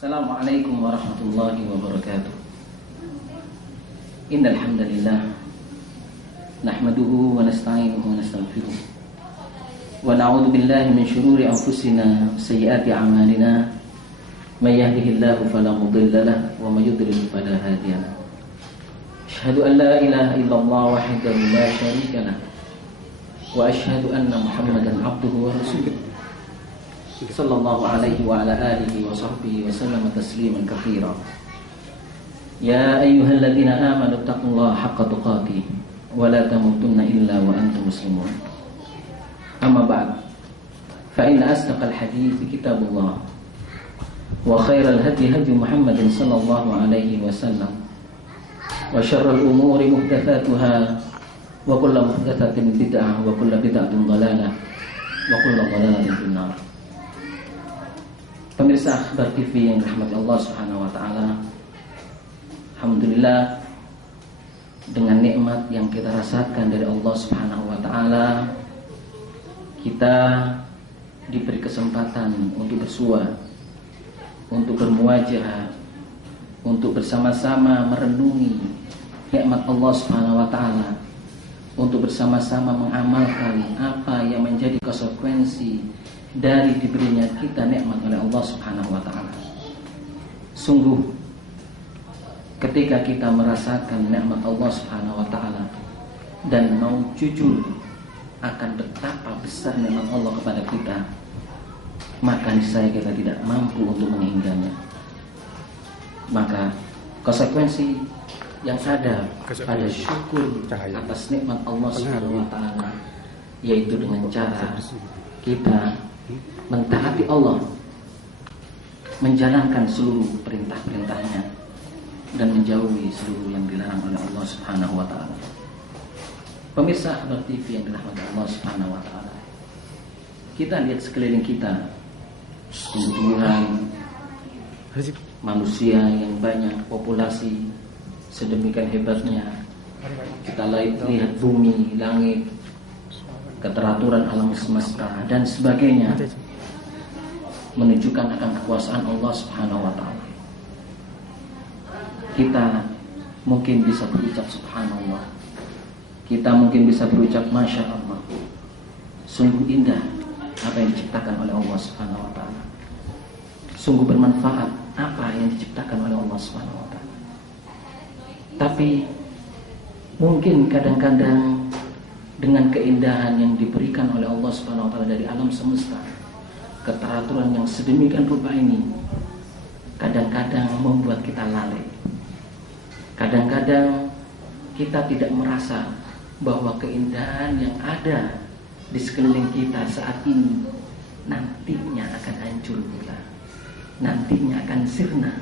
Assalamualaikum warahmatullahi wabarakatuh. Innal hamdalillah nahmaduhu wa nasta'inuhu wa nastaghfiruh wa na'udzu billahi min shururi anfusina wa sayyiati a'malina may yahdihillahu fala mudilla lahu wa may yudlil fala hadiya lahu. Asyhadu an la ilaha illallah wahdahu la syarika lahu wa asyhadu anna Muhammadan abduhu wa rasuluh. Sallallahu alaihi wa ala alihi wa sahbihi wa sallama tasliman katsira. Ya ayyuhalladzina amanu taqullaha haqqa tuqatih wa la tamutunna illa wa antum muslimun. Amma ba'd. Fa inna asdaqal hadiits kitabullah wa khairal hadi hadi Muhammadin sallallahu alaihi wasallam wa syarrul umuri muhdatsatuha wa kullu muhdatsatin bid'ah wa kullu bid'atin dhalalah wa kullu dhalalatin finnar. Pemirsa Akhbar TV yang dirahmati Allah Subhanahu wa taala. Alhamdulillah, dengan nikmat yang kita rasakan dari Allah Subhanahu wa taala, kita diberi kesempatan untuk bersua, untuk bermuajah, untuk bersama-sama merenungi nikmat Allah Subhanahu wa taala, untuk bersama-sama mengamalkan apa yang menjadi konsekuensi dari diberinya kita nikmat oleh Allah Subhanahu wa taala. Sungguh ketika kita merasakan nikmat Allah Subhanahu wa taala dan mau jujur akan betapa besar nikmat Allah kepada kita, maka niscaya kita tidak mampu untuk menghindarinya. Maka konsekuensi yang ada pada syukur atas nikmat Allah Subhanahu wa taala yaitu dengan cara kita mentaati Allah, menjalankan seluruh perintah-perintahnya dan menjauhi seluruh yang dilarang oleh Allah Subhanahu wa taala. Pemirsa Akhbar TV yang dirahmati Allah Subhanahu wa taala, kita lihat sekeliling kita, tumbuhan manusia yang banyak, populasi sedemikian hebatnya. Kita lihat bumi, langit, keteraturan alam semesta dan sebagainya, menunjukkan akan kekuasaan Allah Subhanahu wa taala. Kita mungkin bisa berucap subhanallah, kita mungkin bisa berucap masya Allah. Sungguh indah apa yang diciptakan oleh Allah Subhanahu wa taala. Sungguh bermanfaat apa yang diciptakan oleh Allah Subhanahu wa taala. Tapi mungkin kadang-kadang dengan keindahan yang diberikan oleh Allah Subhanahu wa taala dari alam semesta, keteraturan yang sedemikian rupa ini kadang-kadang membuat kita lalai. Kadang-kadang kita tidak merasa bahwa keindahan yang ada di sekeliling kita saat ini nantinya akan hancur pula, nantinya akan sirna,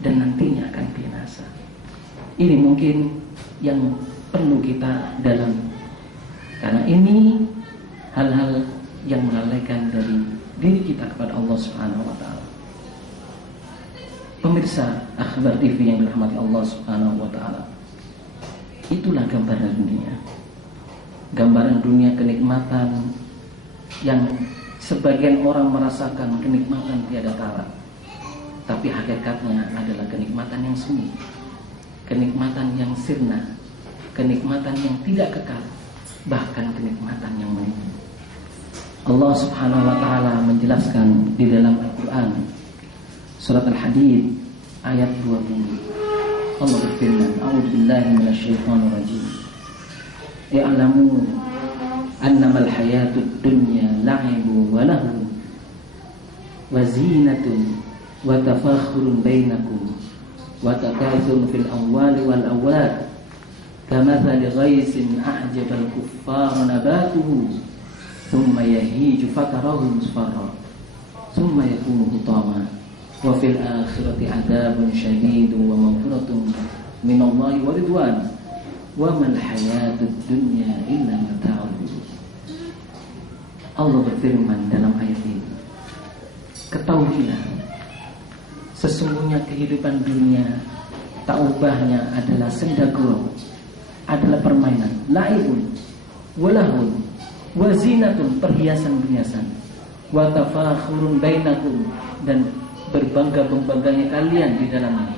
dan nantinya akan binasa. Ini mungkin yang perlu kita dalam, karena ini hal-hal yang melalaikan dari diri kita kepada Allah Subhanahu wa taala. Pemirsa Akhbar TV yang dirahmati Allah Subhanahu wa taala, itulah gambaran dunia. Gambaran dunia kenikmatan yang sebagian orang merasakan kenikmatan tiada tara, tapi hakikatnya adalah kenikmatan yang semu, kenikmatan yang sirna, kenikmatan yang tidak kekal, bahkan kenikmatan yang menipu. Allah Subhanahu wa taala menjelaskan di dalam Al-Qur'an surat Al-Hadid ayat 20. Allah berfirman, "A'udzubillahi minasyaitonir rajim. I'lamu annamal hayatud dunya la'ibun wa lahu wa zinatun wa tafakhurun bainakum wa takathurun fil amwali wal awlad kamathali ghaisin a'jabal kuffara nabatuhu thumma yahiju fatarahu musfarra thumma yakunu hutama wa fil akhirati adzabun syadidun wa maghfiratun minallahi wa ridwan wa mal hayatud dunya illa mata'ul ghurur." Allah berfirman dalam ayat ini, ketahuilah sesungguhnya kehidupan dunia tak ubahnya adalah senda gurau, adalah permainan, laibun walahun wazinatun, perhiasan-perhiasan, wa tafakhurun bainakum, dan berbangga-bangganya kalian di dalamnya.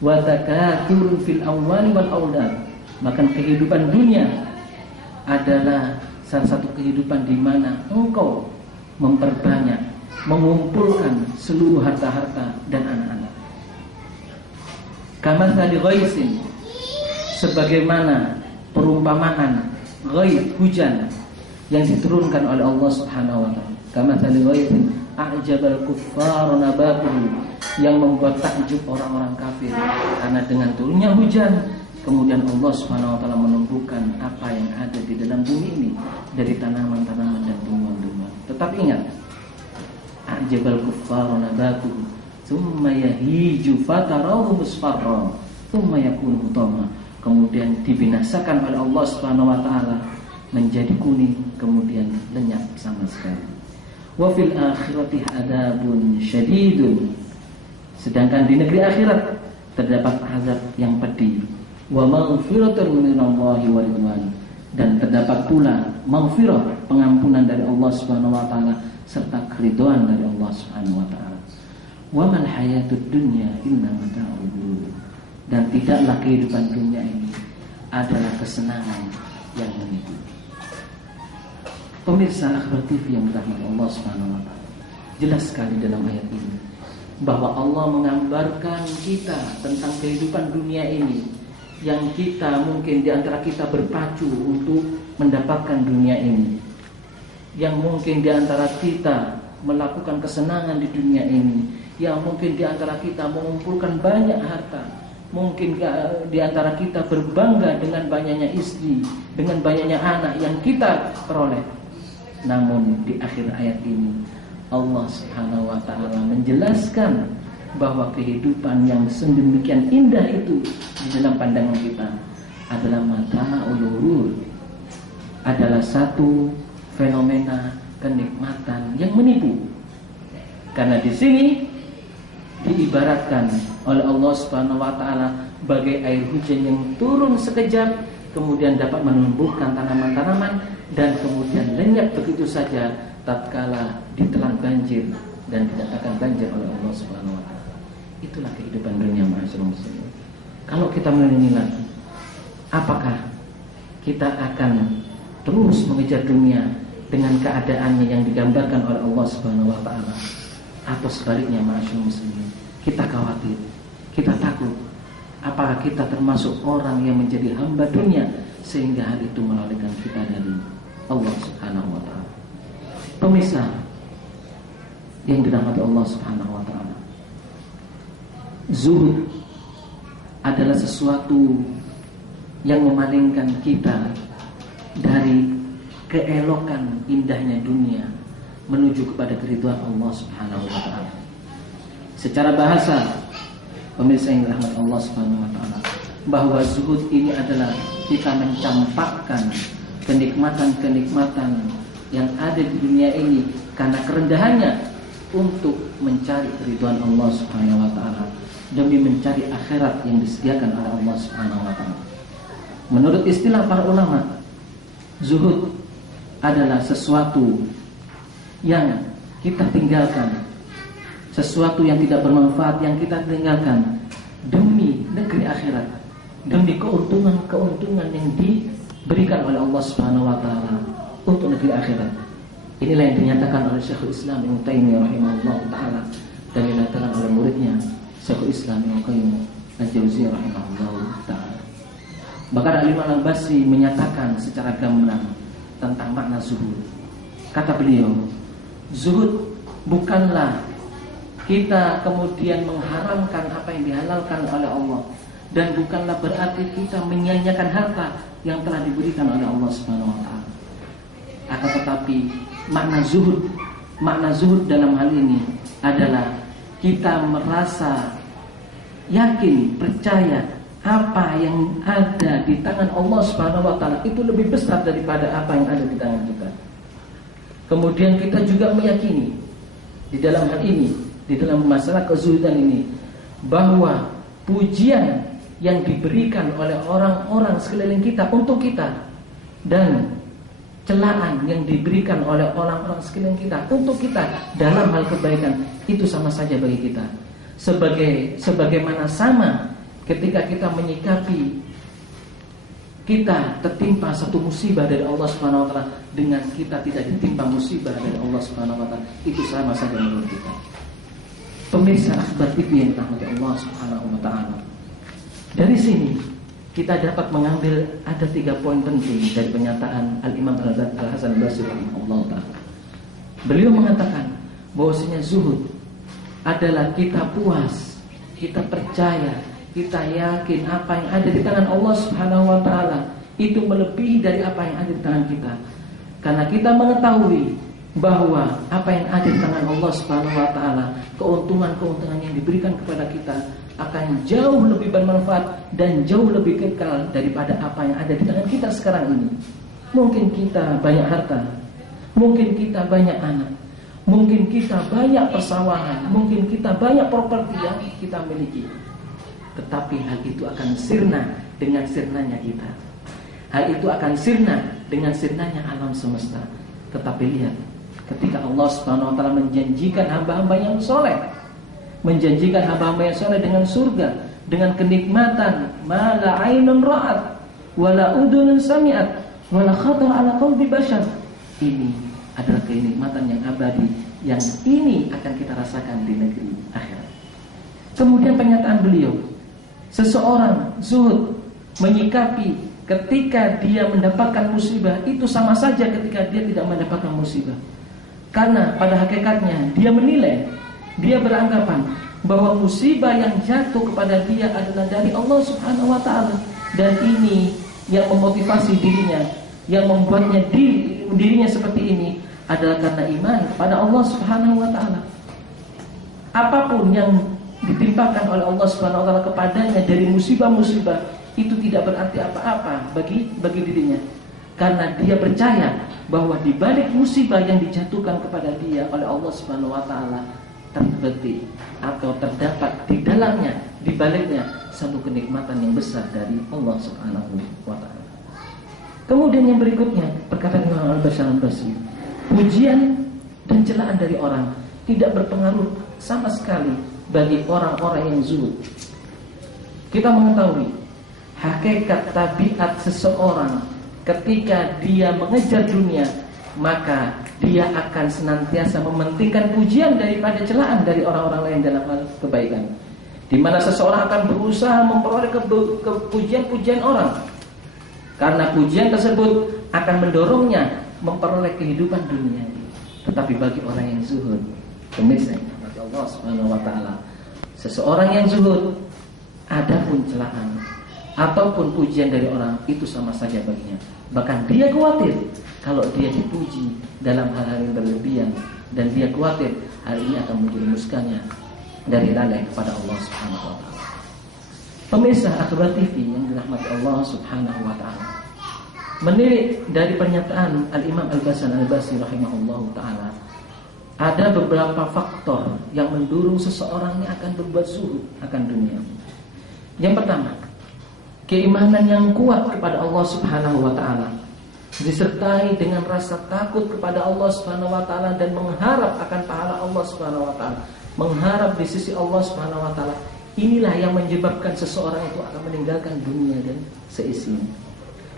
Wa takatsurun fil amwali wal aulad. Maka kehidupan dunia adalah salah satu kehidupan di mana engkau memperbanyak, mengumpulkan seluruh harta-harta dan anak-anak. Kama tadi ghaisin, sebagaimana perumpamaan ghaib, hujan yang diturunkan oleh Allah Subhanahu wa taala. Kama tadi ghaisin a'jabal kuffar nabatuhu, yang membuat takjub orang-orang kafir karena dengan turunnya hujan kemudian Allah Subhanahu wa taala menumbuhkan apa yang ada di dalam bumi ini dari tanaman-tanaman dan tumbuhan-tumbuhan. Tetapi ingat, a'jabal kuffar nabatuhu tsumma yahiju fatarahu musfarra tsumma yakunu hutama, kemudian dibinasakan oleh Allah Subhanahu wa taala menjadi kuning kemudian lenyap sama sekali. Wa fil akhirati adabun syadidun, sedangkan di negeri akhirat terdapat azab yang pedih. Wa maghfiratun minallahi wa ridwan, dan terdapat pula maghfirah, pengampunan dari Allah Subhanahu wa taala serta keridhaan dari Allah Subhanahu wa taala. Wa mal hayatud dunya illa mata'ul ghurur, dan tidaklah kehidupan dunia ini adalah kesenangan yang menipu. Pemirsa Akhbar TV yang dirahmati Allah Subhanahu wa taala, jelas sekali dalam ayat ini bahwa Allah menggambarkan kita tentang kehidupan dunia ini, yang kita mungkin di antara kita berpacu untuk mendapatkan dunia ini, yang mungkin di antara kita melakukan kesenangan di dunia ini, yang mungkin di antara kita mengumpulkan banyak harta, mungkin di antara kita berbangga dengan banyaknya istri, dengan banyaknya anak yang kita peroleh. Namun di akhir ayat ini Allah Subhanahu wa taala menjelaskan bahwa kehidupan yang sedemikian indah itu di dalam pandangan kita adalah mata'ul ghurur, adalah satu fenomena kenikmatan yang menipu. Karena di sini diibaratkan oleh Allah Subhanahu wa taala bagai air hujan yang turun sekejap kemudian dapat menumbuhkan tanaman-tanaman dan kemudian lenyap begitu saja tatkala ditelan banjir dan dikatakan banjir oleh Allah Subhanahu wa taala. Itulah kehidupan dunia masyarakat muslimin. Kalau kita menilai lagi, apakah kita akan terus mengejar dunia dengan keadaannya yang digambarkan oleh Allah Subhanahu wa taala, atau sebaliknya masyarakat muslimin, kita khawatir, kita takut, apakah kita termasuk orang yang menjadi hamba dunia sehingga hal itu melalaikan kita dari Allah Subhanahu wa taala. Pemirsa yang dirahmati Allah Subhanahu wa taala, zuhud adalah sesuatu yang memalingkan kita dari keelokan indahnya dunia menuju kepada keridhaan Allah Subhanahu wa taala. Secara bahasa, pemirsa yang dirahmati Allah Subhanahu wa taala, bahwa zuhud ini adalah kita mencampakkan kenikmatan-kenikmatan yang ada di dunia ini karena kerendahannya untuk mencari keridhaan Allah Subhanahu wa taala demi mencari akhirat yang disediakan oleh Allah Subhanahu wa taala. Menurut istilah para ulama, zuhud adalah sesuatu yang kita tinggalkan, sesuatu yang tidak bermanfaat yang kita tinggalkan demi negeri akhirat, demi keuntungan-keuntungan yang diberikan oleh Allah Subhanahu wa taala untuk negeri akhirat. Inilah yang dinyatakan oleh Syekhul Islam Ibnu Taimiyah rahimahullah taala dan dinyatakan oleh muridnya Syekhul Islam Ibnu Qayyim al-Jauziyah rahimahullah taala. Bahkan Al-Imam Al-Basri menyatakan secara gamblang tentang makna zuhud. Kata beliau, zuhud bukanlah kita kemudian mengharamkan apa yang dihalalkan oleh Allah, dan bukanlah berarti kita menyia-nyiakan harta yang telah diberikan oleh Allah Subhanahu wa taala. Akan tetapi makna zuhud dalam hal ini adalah kita merasa yakin, percaya apa yang ada di tangan Allah Subhanahu wa taala itu lebih besar daripada apa yang ada di tangan kita. Kemudian kita juga meyakini di dalam hal ini, di dalam masalah kezuhudan ini, bahwa pujian yang diberikan oleh orang-orang sekeliling kita untuk kita dan celaan yang diberikan oleh orang-orang sekeliling kita untuk kita dalam hal kebaikan, itu sama saja bagi kita. Sebagaimana sama ketika kita menyikapi kita tertimpa satu musibah dari Allah Subhanahu wa taala dengan kita tidak ditimpa musibah dari Allah Subhanahu wa taala, itu sama saja menurut kita. Pemirsa Akhbar TV yang dirahmati Allah Subhanahu wa taala. Dari sini kita dapat mengambil ada 3 poin penting dari pernyataan Al-Imam Al-Hasan Al-Basri rahimahullah ta'ala. Beliau mengatakan bahwasanya zuhud adalah kita puas, kita percaya, kita yakin apa yang ada di tangan Allah Subhanahu wa ta'ala itu melebihi dari apa yang ada di tangan kita. Karena kita mengetahui bahwa apa yang ada di tangan Allah Subhanahu wa ta'ala, keuntungan-keuntungan yang diberikan kepada kita akan jauh lebih bermanfaat dan jauh lebih kekal daripada apa yang ada di tangan kita sekarang ini. Mungkin kita banyak harta, mungkin kita banyak anak, mungkin kita banyak persawahan, mungkin kita banyak properti yang kita miliki. Tetapi hal itu akan sirna dengan sirnanya kita. Hal itu akan sirna dengan sirnanya alam semesta. Tetapi lihat, ketika Allah Subhanahu wa taala menjanjikan hamba-hamba yang soleh, menjanjikan hamba-hamba yang soleh dengan surga, dengan kenikmatan ma la ainun ra'at wala udhunun sami'at wala khatar ala qalbi bashar. Ini adalah kenikmatan yang abadi yang ini akan kita rasakan di negeri akhirat. Kemudian pernyataan beliau, seseorang zuhud menyikapi ketika dia mendapatkan musibah itu sama saja ketika dia tidak mendapatkan musibah. Karena pada hakikatnya dia menilai, dia beranggapan bahwa musibah yang jatuh kepada dia adalah dari Allah Subhanahu wa ta'ala. Dan ini yang memotivasi dirinya, yang membuatnya dirinya seperti ini adalah karena iman pada Allah Subhanahu wa ta'ala. Apapun yang ditimpakan oleh Allah Subhanahu wa ta'ala kepadanya dari musibah-musibah itu tidak berarti apa-apa bagi dirinya. Karena dia percaya bahwa di balik musibah yang dijatuhkan kepada dia oleh Allah Subhanahu wa ta'ala terbetik atau terdapat di dalamnya, di baliknya satu kenikmatan yang besar dari Allah Subhanahu wa ta'ala. Kemudian yang berikutnya, perkataan Imam Al-Basri, pujian dan celaan dari orang tidak berpengaruh sama sekali bagi orang-orang yang zuhud. Kita mengetahui hakikat tabiat seseorang ketika dia mengejar dunia, maka dia akan senantiasa mementingkan pujian daripada celaan dari orang-orang lain dalam hal kebaikan. Di mana seseorang akan berusaha memperoleh pujian-pujian orang, karena pujian tersebut akan mendorongnya memperoleh kehidupan dunia. Tetapi bagi orang yang zuhud, pemirsa bagi Allah Subhanahu wa ta'ala, seseorang yang zuhud, adapun celaan ataupun pujian dari orang itu sama saja baginya. Bahkan dia khawatir kalau dia dipuji dalam hal-hal yang berlebihan, dan dia khawatir hal ini akan menjerumuskannya dari lalai kepada Allah Subhanahu wa ta'ala. Pemirsa Akhbar TV yang dirahmati Allah Subhanahu wa ta'ala, menilik dari pernyataan Al-Imam Al-Hasan Al-Basri rahimahullahu ta'ala, ada beberapa faktor yang mendorong seseorang yang akan berbuat zuhud akan dunia. Yang pertama, keimanan yang kuat kepada Allah Subhanahu wa ta'ala, disertai dengan rasa takut kepada Allah Subhanahu wa ta'ala dan mengharap akan pahala Allah Subhanahu wa ta'ala, mengharap di sisi Allah Subhanahu wa ta'ala. Inilah yang menyebabkan seseorang itu akan meninggalkan dunia dan seisinya.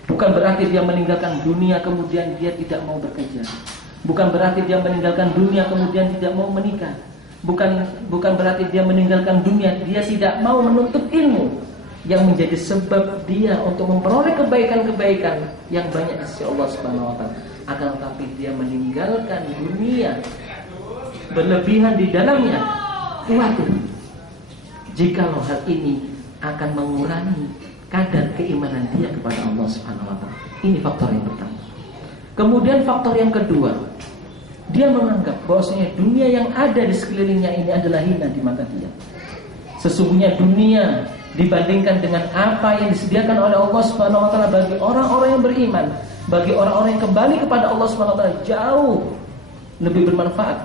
Bukan berarti dia meninggalkan dunia kemudian dia tidak mau bekerja. Bukan berarti dia meninggalkan dunia kemudian tidak mau menikah. Bukan berarti dia meninggalkan dunia dia tidak mau menuntut ilmu yang menjadi sebab dia untuk memperoleh kebaikan-kebaikan yang banyak di sisi Allah Subhanahu wa ta'ala. Akan tetapi dia meninggalkan dunia berlebihan di dalamnya, khawatir jikalau hal ini akan mengurangi kadar keimanan dia kepada Allah Subhanahu wa ta'ala. Ini faktor yang pertama. Kemudian faktor yang kedua, dia menganggap bahwasanya dunia yang ada di sekelilingnya ini adalah hina di mata dia. Sesungguhnya dunia dibandingkan dengan apa yang disediakan oleh Allah Subhanahu wa ta'ala bagi orang-orang yang beriman, bagi orang-orang yang kembali kepada Allah Subhanahu wa ta'ala, jauh lebih bermanfaat.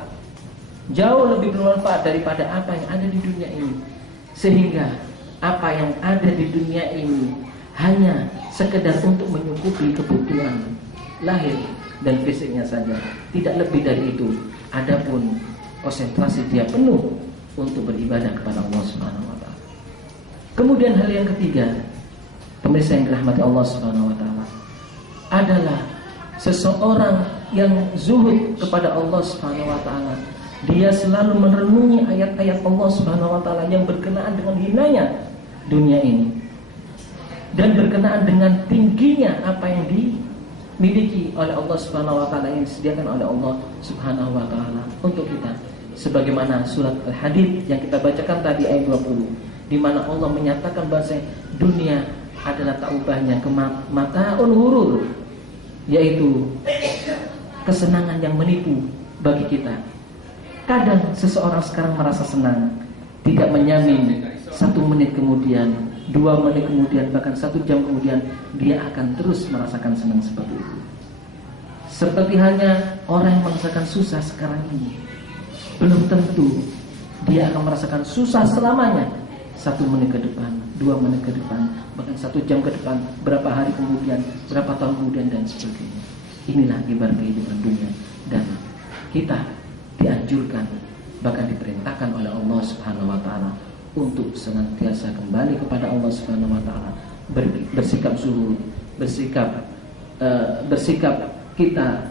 Jauh lebih bermanfaat daripada apa yang ada di dunia ini. Sehingga apa yang ada di dunia ini hanya sekedar untuk menyukupi kebutuhan lahir dan fisiknya saja, tidak lebih dari itu. Adapun konsentrasi dia penuh untuk beribadah kepada Allah Subhanahu wa taala. Kemudian hal yang ketiga, pemirsa yang dirahmati Allah Subhanahu wa taala, adalah seseorang yang zuhud kepada Allah Subhanahu wa taala. Dia selalu merenungi ayat-ayat Allah Subhanahu wa taala yang berkenaan dengan hinanya dunia ini dan berkenaan dengan tingginya apa yang dimiliki oleh Allah Subhanahu wa taala, yang disediakan oleh Allah Subhanahu wa taala untuk kita. Sebagaimana surat Al-Hadid yang kita bacakan tadi ayat 20, di mana Allah menyatakan bahwa dunia adalah tak ubahnya mataun hurur, yaitu kesenangan yang menipu bagi kita. Kadang seseorang sekarang merasa senang, tidak menyamin 1 menit kemudian, 2 menit kemudian, bahkan 1 jam kemudian dia akan terus merasakan senang seperti itu. Seperti halnya orang yang merasakan susah sekarang ini, belum tentu dia akan merasakan susah selamanya. 1 menit ke depan, 2 menit ke depan, bahkan 1 jam ke depan, berapa hari kemudian, berapa tahun kemudian, dan sebagainya. Inilah ibarat kehidupan dunia. Dan kita dianjurkan, bahkan diperintahkan oleh Allah Subhanahu wa taala untuk senantiasa kembali kepada Allah Subhanahu wa taala, bersikap zuhud, bersikap kita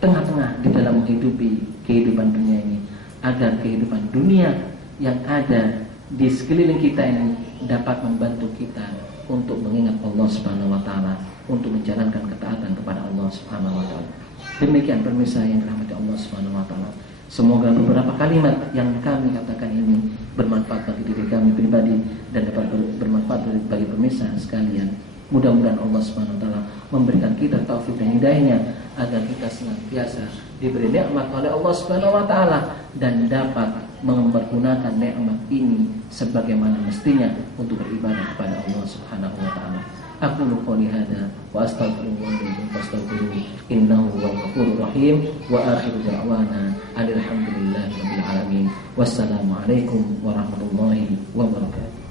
tengah-tengah di dalam menghidupi kehidupan dunia ini, agar kehidupan dunia yang ada di sekeliling kita ini dapat membantu kita untuk mengingat Allah Subhanahu wa taala, untuk menjalankan ketaatan kepada Allah Subhanahu wa taala. Demikian pemirsa yang dirahmati Allah Subhanahu wa taala. Semoga beberapa kalimat yang kami katakan ini bermanfaat bagi diri kami pribadi dan dapat bermanfaat bagi pemirsa sekalian. Mudah-mudahan Allah Subhanahu wa taala memberikan kita taufik dan hidayahnya agar kita senantiasa diberi nikmat oleh Allah Subhanahu wa taala dan dapat mempergunakan nikmat ini sebagaimana mestinya untuk beribadah kepada Allah Subhanahu wa taala. Aku qouli hada wa astaghfirullaha fastaghfiruhu innahu huwal ghafurur rahim wa akhiru da'wana alhamdulillahi rabbil alamin. Wassalamu alaikum warahmatullahi wabarakatuh.